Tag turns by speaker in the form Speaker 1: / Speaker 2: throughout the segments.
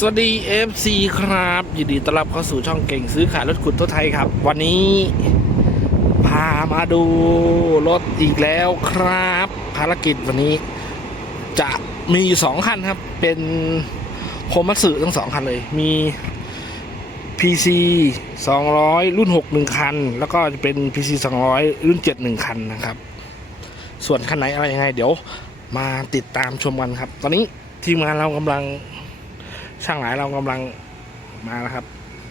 Speaker 1: สวัสดี FC ครับ ยินดีต้อนรับเข้าสู่ช่องเก่งซื้อขายรถขุดทั่วไทยครับ วันนี้ พามาดูรถอีกแล้วครับ ภารกิจวันนี้จะมีสองคันครับ เป็นโคมัตสึทั้งสองคันเลย มี PC 200 รุ่น 6 1 คัน แล้วก็จะเป็น PC 200 รุ่น 7 1 คันนะครับ ส่วนคันไหนอะไรยังไง เดี๋ยวมาติดตามชมกันครับ ตอนนี้ทีมงานเรากำลัง ช่างหลายเรากำลังมาแล้วครับ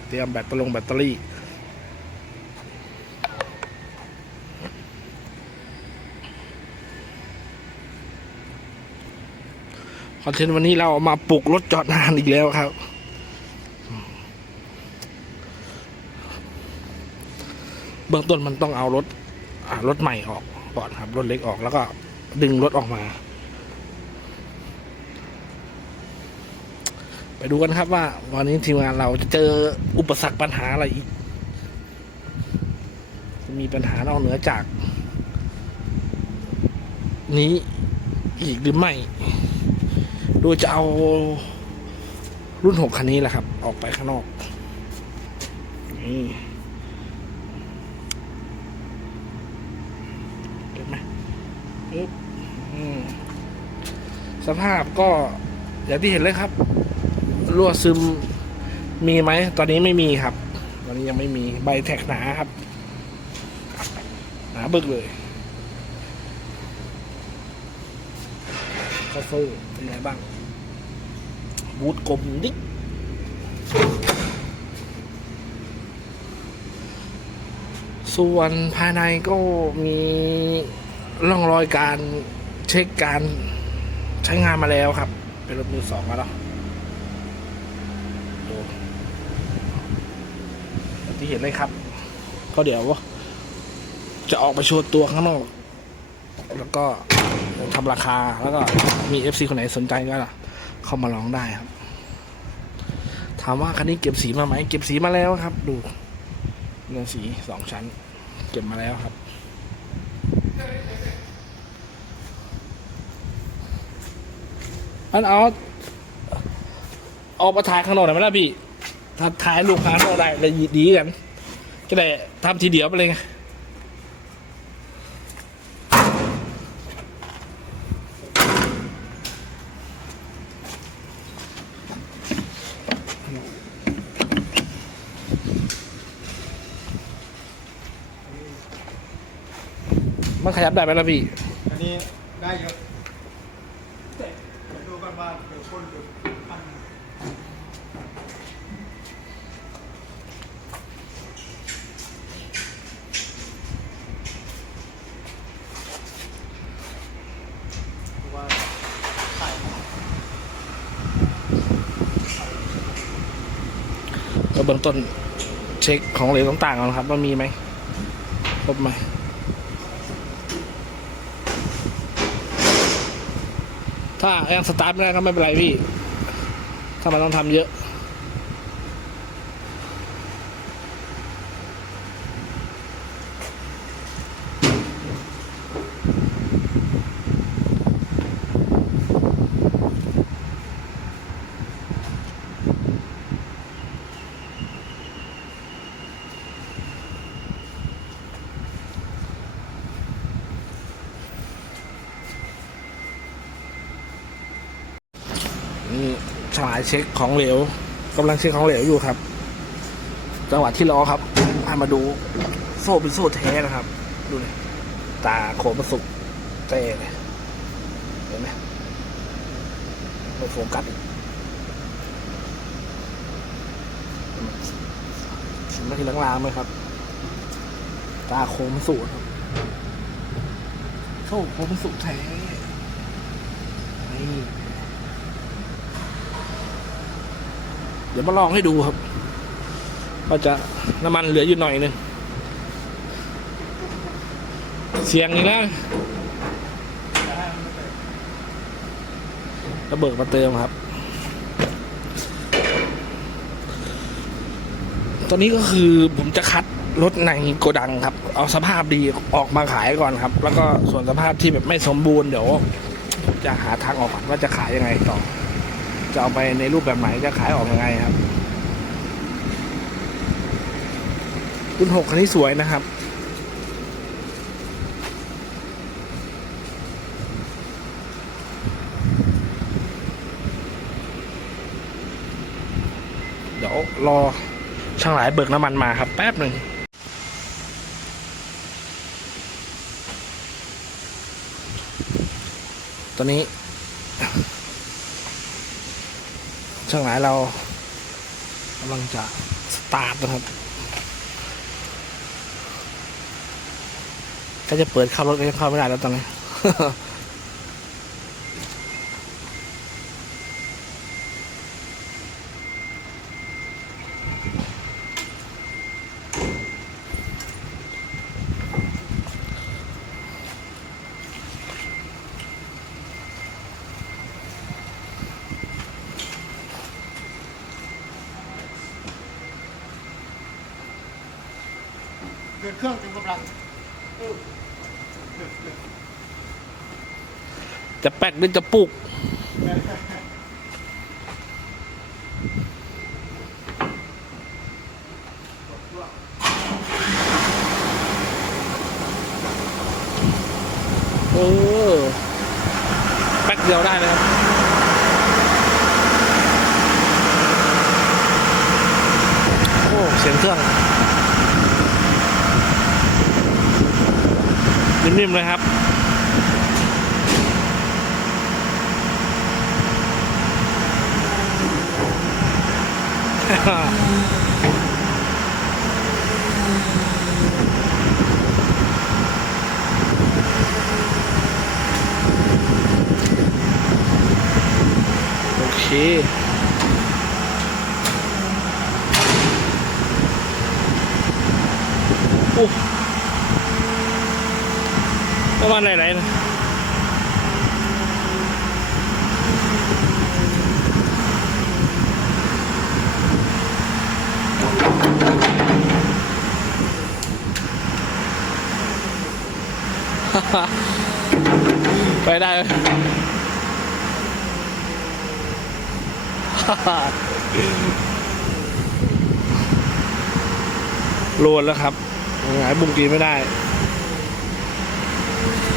Speaker 1: เตรียมแบตเตอรี่แบตเตอรี่ คอนเทนต์วันนี้เรามาปลุกรถจอดนานอีกแล้วครับเบื้องต้นมันต้องเอารถรถใหม่ออกก่อนครับ รถเล็กออกแล้วก็ดึงรถออกมา ไป ดูกันครับว่าวันนี้ทีมงานเราจะเจออุปสรรคปัญหาอะไรอีก มีปัญหานอกเหนือจาก นี้อีกหรือไม่ โดยจะเอารุ่นหกคันนี้แหละครับ ออกไปข้างนอกนี่เห็นไหมสภาพก็อย่างที่เห็นเลยครับ รั่วซึมมีไหม ตอนนี้ไม่มีครับ ตอนนี้ยังไม่มีใบแท็กหนาครับ หนาบึกเลยคอฟเฟอร์เป็นไงบ้าง บูทกลมดิกส่วนภายในก็มีร่องรอยการเช็คการใช้งานมาแล้วครับ เป็นรถมือสองแล้วเนาะ ดูอย่าง ที่เห็นเลยครับ ก็เดี๋ยว จะออกไปโชว์ตัวข้างนอก แล้วก็ทำราคาแล้วก็มี FC คนไหนสนใจก็เข้ามาลองได้ครับ ถามว่าคันนี้เก็บสีมาไหมเก็บสีมาแล้วครับ ดูเนื้อสีสองชั้น เก็บมาแล้วครับอันเอาออกมาถ่ายข้างนอกหน่อยไหมล่ะพี่ ถ้าถ่ายลูกค้าข้างนอกได้เลยดีกัน ก็ได้ทำทีเดียวไปเลยไงมันขยับได้ไหมล่ะพี่
Speaker 2: อันนี้ได้เยอะเดี๋ยวดูกันว่าเดี๋ยวคนหรือพัน ว่าใส่
Speaker 1: ก็ เบื้องต้นเช็คของเหลวต่างๆก่อนครับว่ามีไหมครบไหมถ้ายังสตาร์ทไม่ได้ก็ไม่เป็นไรพี่ ถ้ามันต้องทำเยอะ นี่ ฉลายเช็คของเหลวกำลังเช็คของเหลวอยู่ครับ จังหวะที่ล้อครับพามาดูโซ่เป็นโซ่แท้นะครับ ดูเลยตาโคมสุกเต้เลยเห็นไหมไม่โฟกัสอีกเห็นไหมที่ล้างๆไหมครับ ตาโคมประสุครับโซ่โคมประสุแท้นี่ เดี๋ยวมาลองให้ดูครับว่าจะน้ำมันเหลืออยู่หน่อยนึงเสียงอีกแล้วระเบิดมาเติมครับ ตอนนี้ก็คือผมจะคัดรถในโกดังครับ เอาสภาพดีออกมาขายก่อนครับ แล้วก็ส่วนสภาพที่แบบไม่สมบูรณ์เดี๋ยวจะหาทางออกว่าจะขายยังไงต่อ จะเอาไปในรูปแบบไหนจะขายออกยังไงครับ รุ่นหกคันนี้สวยนะครับเดี๋ยวรอช่างหลายเบิกน้ำมันมาครับ แป๊บหนึ่งตอนนี้ ช่างหมายเรากำลังจะสตาร์ทนะครับ ก็จะเปิดเข้ารถก็ยังเข้าไม่ได้แล้วตอนนี้
Speaker 2: เกิดเครื่องเต็มกำลัง
Speaker 1: จะแป๊กหรือจะปุกโอ้แป๊กเดียวได้เลยครับโอ้เสียงเครื่อง นิ่มๆเลยครับโอเค โอ้ ประมาณไหนๆนะไปได้ไหมโลนแล้วครับหงายบุ้งกีนไม่ได้ Thank you.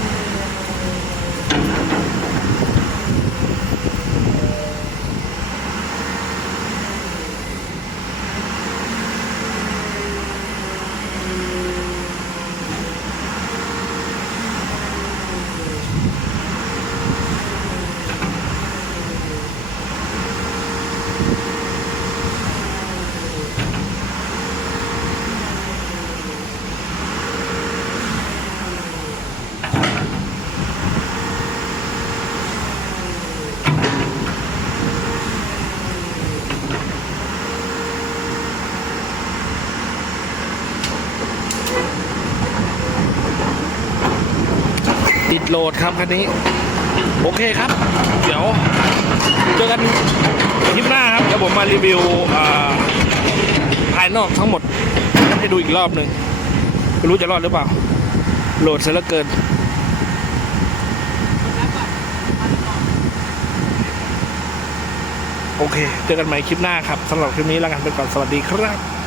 Speaker 1: โหลดครับคันนี้ โอเคครับ เดี๋ยวเจอกันคลิปหน้าครับ เดี๋ยวผมมารีวิวภายนอกทั้งหมด ให้ดูอีกรอบหนึ่งไม่รู้จะรอดหรือเปล่า โหลดเสียเหลือเกินโอเค เจอกันใหม่คลิปหน้าครับสำหรับคลิปนี้ลากันไปก่อน สวัสดีครับ